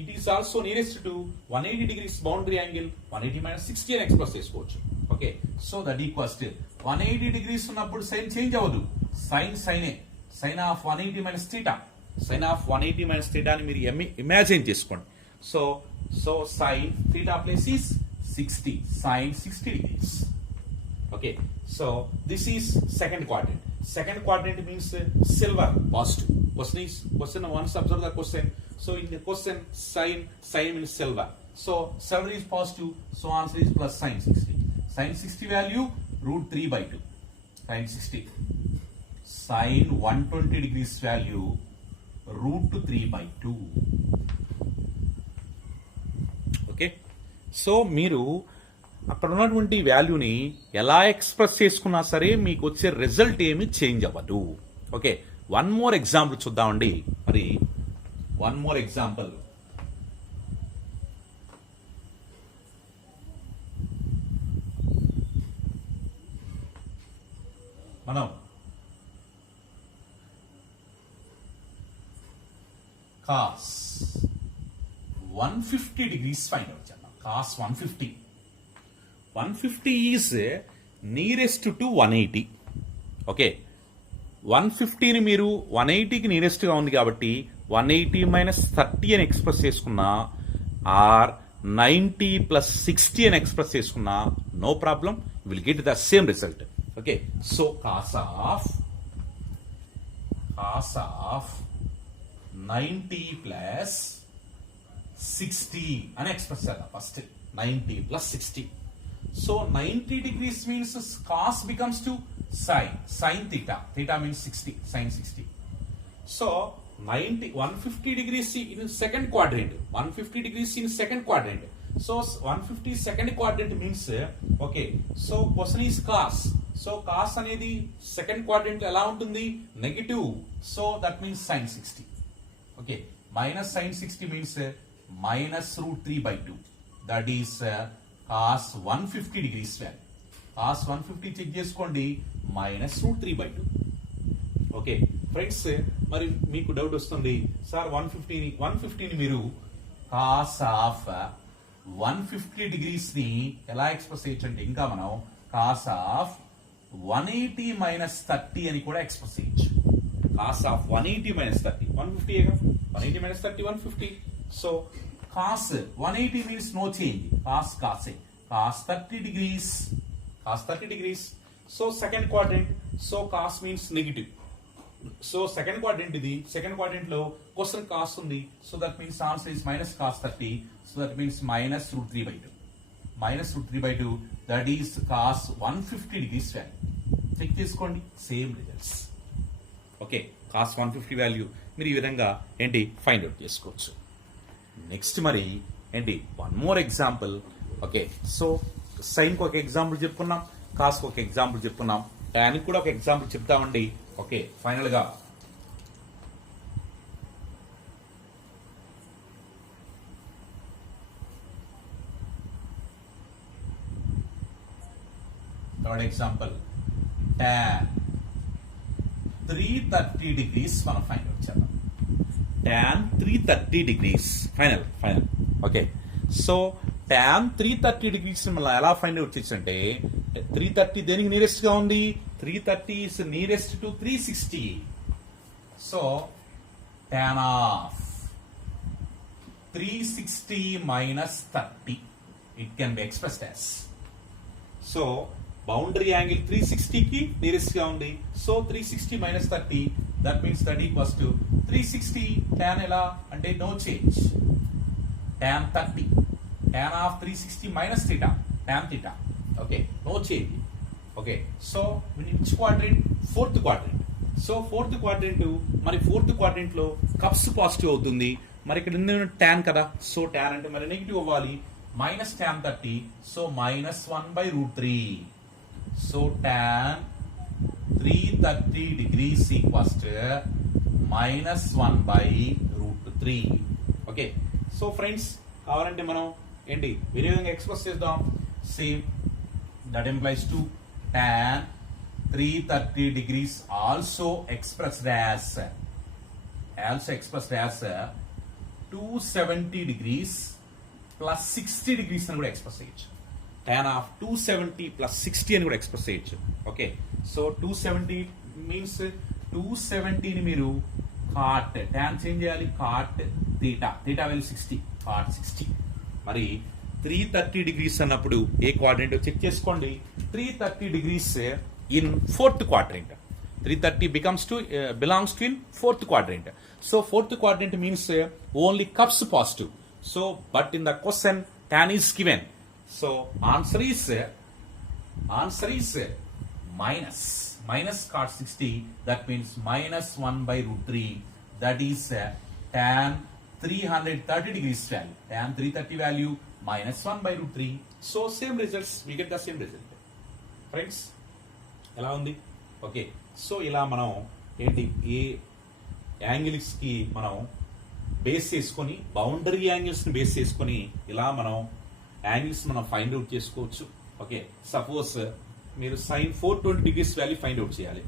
it is also nearest to 180 degrees boundary angle 180 - 60 అని ఎక్స్ప్రెస్ చేసుకోవచ్చు. Okay so that equals 180 degrees ఉన్నప్పుడు సైన్ చేంజ్ అవ్వదు, sine of 180 minus theta, sine of 180 minus theta అని మీరు ఇమాజిన్ చేసుకోండి. So sine theta place is 60, sine 60 degrees. Okay, so this is second quadrant. Second quadrant means silver, positive. Question once observe the question. So in the question, sign means silver. So silver is positive, so answer is plus sin 60. Sin 60 value root 3 by 2. Sin 60. Sin 120 degrees value root 3 by 2. Okay so మీరు అక్కడ ఉన్నటువంటి వాల్యూని ఎలా express చేసుకున్నా సరే మీకు వచ్చే result ఏమి చేంజ్ అవ్వదు. ఓకే వన్ మోర్ ఎగ్జాంపుల్ చూద్దామండి. మరి వన్ మోర్ ఎగ్జాంపుల్, మనం కాస్ 150 degrees ఫైండ్ అవుట్ చేద్దాం. Cos 150 is nearest to 180. Okay 150ని మీరు 180కి నియరెస్ట్గా ఉంది కాబట్టి 180 మైనస్ 30 అని ఎక్స్ప్రెస్ చేసుకున్నా ఆర్ 90 ప్లస్ 60 అని ఎక్స్ప్రెస్ చేసుకున్నా no problem, will get the same result. Okay so cos of 90 plus 60 అని ఎక్స్ప్రెస్ చేద్దాం. First 90 plus 60. So 90 degrees means cos becomes to sin theta means 60, sin 60. So 150 degrees in second quadrant, 150 degrees in second quadrant. So 150 second quadrant means okay, so question is cos. So cos అనేది second quadrant ఎలా ఉంటుంది, negative, so that means sin 60. okay minus sin 60 means minus root 3 by 2, that is cos 150 degrees value. cos 150 check చేసుకోండి, minus root 3 by 2. Okay friends మరి మీకు doubt వస్తుంది, sir 150ని మీరు cos of 150 degrees ని ఎలా express చేయొచ్చు అంటే ఇంకా మనం కాస్ ఆఫ్ 180 మైనస్ 30 అని కూడా ఎక్స్ప్రెస్ చేయొచ్చు. Cos of 180 minus 30, 150 180 minus 30 150. So cos 180 means no change, cos 30 degrees. So second quadrant, so cos means negative. So second quadrant ఇది, second quadrant లో క్వశ్చన్ cos ఉంది, so that means answer is minus cos 30, so that means minus root 3 by 2. minus root 3 by 2, that is cos 150 degrees value. Check చేసుకోండి, same results. Okay cos 150 value మీరు ఈ విధంగా ఏంటి find out చేసుకోవచ్చు. Next మరి ఏంటి one more example. Okay so సైన్కి ఒక ఎగ్జాంపుల్ చెప్పుకున్నాం, కాస్కి ఒక ఎగ్జాంపుల్ చెప్పుకున్నాం, టాన్కి కూడా ఒక ఎగ్జాంపుల్ చెప్తామండి. ఓకే ఫైనల్గా థర్డ్ ఎగ్జాంపుల్ tan 330 degrees మనం ఫైండ్ అవుట్ చేద్దాం. tan 330 degrees final. Okay so tan 330 degrees మనం ఎలా ఫైండ్ అవుట్ చేయాలంటే 330 దేనికి నియరెస్ట్ గా ఉంది, 330 is nearest to 360. So tan of 360 minus 30 it can be expressed as, so boundary angle 360 కి nearest గా ఉంది, so 360 minus 30, that means that equals to 360 tan ఎలా అంటే no change, tan 30, tan of 360 minus theta, tan theta. okay no change. okay so in which quadrant, fourth quadrant. So fourth quadrant, మరి fourth quadrant లో cups positive అవుతుంది, మరి ఇక్కడ tan కదా, so tan అంటే మరి నెగిటివ్ అవ్వాలి, minus tan 30, so minus 1 by root 3. so tan 330 degrees equals to minus 1 by root 3. Okay so friends కావాలంటే మనం ఏంటి వేరే విధంగా ఎక్స్ప్రెస్ చేద్దాం. Same that employees to tan 330 degrees also expressed as 270 degrees plus 60 degrees అని కూడా express చేయొచ్చు. tan of 270 plus 60 అని కూడా ఎక్స్ప్రెస్ చేయొచ్చు. ఓకే, సో 270 మీన్స్ 270ని మీరు కాట్ tan చేంజ్ చేయాలి, కాట్ తీటా వాల్యూ 60, కాట్ 60. మరి 330 degrees అన్నప్పుడు ఏ క్వాడ్రెంట్ చెక్ చేసుకోండి. 330 degrees in fourth quadrant. 330 belongs to in fourth quadrant. So fourth quadrant means only cups positive. So but in the question tan is given. So answer is minus cot 60. That means minus 1 by root 3. That is tan 330 degrees value. Tan 330 value minus 1 by root 3. So same results. We get the same result. Friends, ఎలా ఉంది? Okay, so ఇలా మనం ఏంటి ఏ angles కి మనం base చేసుకొని boundary angles ని base చేసుకొని ఇలా మనం యాంగిల్స్ మనం ఫైండ్ అవుట్ చేసుకోవచ్చు. ఓకే, సపోజ్ మీరు sin 420 degrees value find out చేయాలి.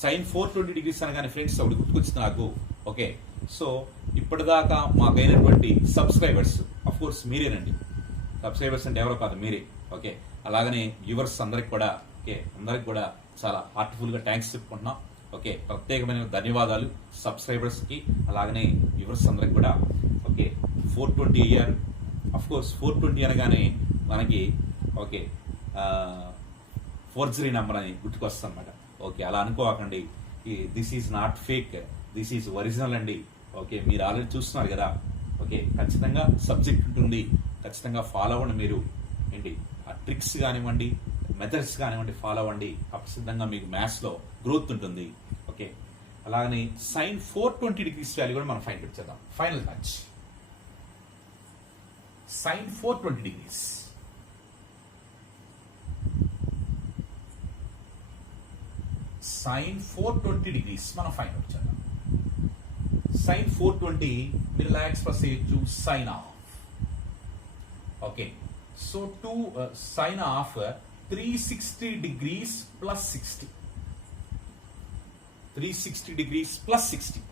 sin 420 degrees అనగానే ఫ్రెండ్స్ అప్పుడు గుర్తుకొచ్చింది నాకు. ఓకే, సో ఇప్పటిదాకా మాకైనటువంటి సబ్స్క్రైబర్స్ అఫ్ కోర్స్ మీరేనండి. సబ్స్క్రైబర్స్ అంటే ఎవరో కాదు, మీరే. ఓకే, అలాగనే వ్యూవర్స్ అందరికి కూడా అందరికి కూడా చాలా హార్ట్ఫుల్ గా థ్యాంక్స్ చెప్పుకుంటున్నాం. ఓకే, ప్రత్యేకమైన ధన్యవాదాలు సబ్స్క్రైబర్స్ కి, అలాగనే వ్యూవర్స్ అందరికి కూడా. ఓకే, 420 అయ్యారు. అఫ్ కోర్స్ 420 అనగానే మనకి ఓకే ఫోర్జరీ నెంబర్ అని గుర్తుకొస్తుంది అనమాట. ఓకే, అలా అనుకోకండి. This is not fake, this is original అండి. ఓకే, మీరు ఆల్రెడీ చూస్తున్నారు కదా. ఓకే, ఖచ్చితంగా సబ్జెక్ట్ ఉంటుంది, ఖచ్చితంగా ఫాలో అవ్వండి. మీరు ఏంటి ఆ ట్రిక్స్ కానివ్వండి, మెథడ్స్ కానివ్వండి ఫాలో అవ్వండి. ఖచ్చితంగా మీకు మ్యాథ్స్ లో గ్రోత్ ఉంటుంది. ఓకే, అలాగనే sin 420 degrees వాల్యూ కూడా మనం ఫైండ్ అవుట్ చేద్దాం. Final touch sin 420 degrees. sin 420 degrees మనం ఫైండ్ అవుట్ చేద్దాం. sin 420 మీరు ఇలా ఎక్స్ప్రెస్ చేయొచ్చు sin of. Okay, so sin of 360 degrees plus 60. 360 degrees plus 60.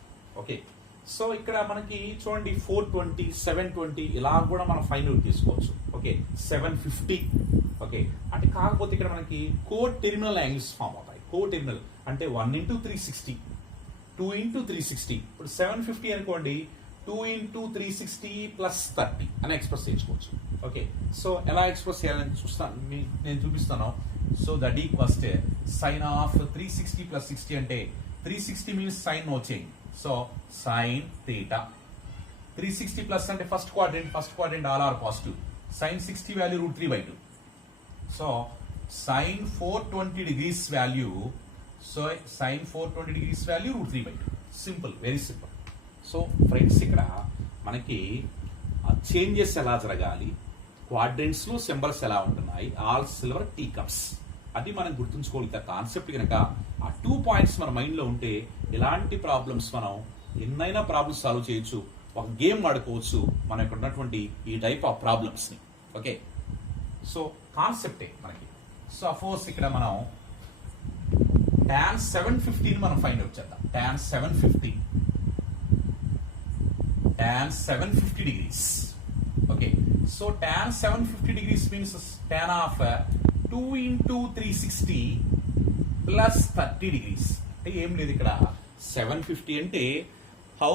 Okay, so ఇక్కడ మనకి చూడండి 420, 720 ఇలా కూడా మనం ఫైండ్ అవుట్ చేసుకోవచ్చు. ఓకే, 750. ఓకే, అంటే కాకపోతే ఇక్కడ మనకి కో టెర్మినల్ యాంగిల్స్ ఫామ్ అవుతాయి. కో టెర్మినల్ అంటే 1 into 360, 2 into 360. ఇప్పుడు 750 అనుకోండి, 2 into 360 plus 30 అని ఎక్స్ప్రెస్ చేసుకోవచ్చు. ఓకే, సో ఎలా ఎక్స్ప్రెస్ చేయాలని నేను చూపిస్తాను. So that equals sin of 360 plus 60 అంటే 360 means sin no change. So sin theta. 360 plus అంటే first quadrant all are positive. sin 60 value √3/2. So sin 420 degrees value, so sin 420 degrees value √3/2. Simple, very simple. So friends, ఇక్కడ మనకి changes ఎలా జరగాలి, quadrants లో symbols ఎలా ఉంటున్నాయి, all silver tea cups, అది మనం గుర్తుంచుకోగలిగితే కాన్సెప్ట్ కనుక ఆ 2 పాయింట్స్ మన మైండ్ లో ఉంటే ఎలాంటి ప్రాబ్లమ్స్ మనం ఎన్నైనా ప్రాబ్లమ్స్ సాల్వ్ చేయొచ్చు. ఒక గేమ్ ఆడుకోవచ్చు మనం ఇక్కడ ఉన్నటువంటి ఈ టైప్ ఆఫ్ ప్రాబ్లమ్స్ ని. ఓకే, సో కాన్సెప్టే మనకి. సో అఫోర్స్ ఇక్కడ మనం tan 750 ని మనం ఫైండ్ అవుట్ చేద్దాం. tan 750 degrees. Okay, so tan 750 degrees means tan of 2 into 360 plus 30 degrees. అంటే ఏం లేదు ఇక్కడ 750 అంటే హౌ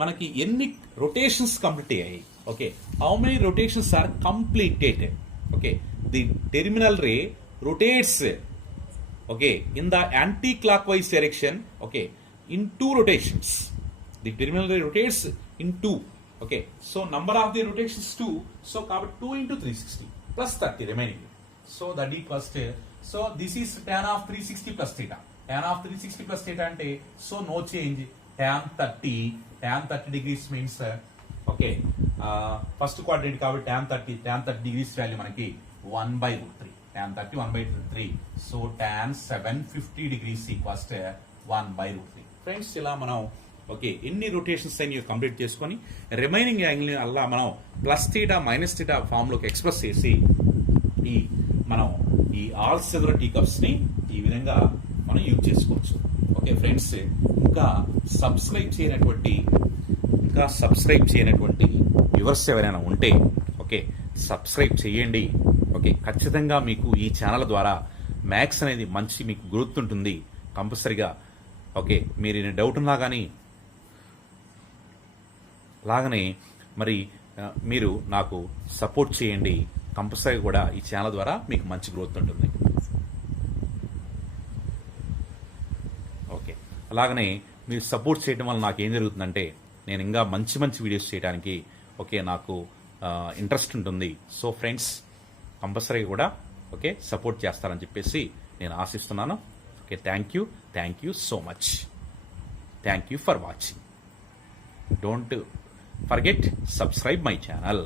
మనకి ఎన్ని రొటేషన్స్ కంప్లీట్ అయ్యాయి. Okay, how many rotations are completed. Okay, the terminal ray rotates okay in the anti-clockwise direction, okay, in 2 rotations. The terminal ray rotates in 2. Okay, so number of the rotations 2, so 2 into 360 plus 30 remaining. So that equals to, so this is tan of 360 plus theta. Tan of 360 plus theta ante, so no change. Tan 30 degrees means okay, first quadrant kabatti tan 30 degrees value manaki 1/3. tan 30 1/3. So tan 750 degrees equals to 1/3. Friends, ఇలా మనం okay ఎన్ని rotations అయినా complete చేసుకొని remaining angle అలా మనం plus theta minus theta form లోకి express చేసి మనం ఈ ఆల్ సిల్వర్ టీ కప్స్ ని ఈ విధంగా మనం యూజ్ చేసుకోవచ్చు. ఓకే ఫ్రెండ్స్, ఇంకా సబ్స్క్రైబ్ చేయనటువంటి వ్యూవర్స్ ఎవరైనా ఉంటే ఓకే సబ్స్క్రైబ్ చేయండి. ఓకే, ఖచ్చితంగా మీకు ఈ ఛానల్ ద్వారా మ్యాథ్స్ అనేది మంచి మీకు గుర్తుంటుంది కంపల్సరిగా. ఓకే, మీరు ఏమైనా డౌట్ ఉన్నా కానీ అలాగనే మరి మీరు నాకు సపోర్ట్ చేయండి. కంపల్సరీ కూడా ఈ ఛానల్ ద్వారా మీకు మంచి గ్రోత్ ఉంటుంది. ఓకే, అలాగనే మీరు సపోర్ట్ చేయడం వల్ల నాకు ఏం జరుగుతుందంటే నేను ఇంకా మంచి మంచి వీడియోస్ చేయడానికి ఓకే నాకు ఇంట్రెస్ట్ ఉంటుంది. సో ఫ్రెండ్స్ కంపల్సరీ కూడా ఓకే సపోర్ట్ చేస్తారని చెప్పేసి నేను ఆశిస్తున్నాను. Okay, thank you so much. Thank you for watching. Don't forget subscribe my channel.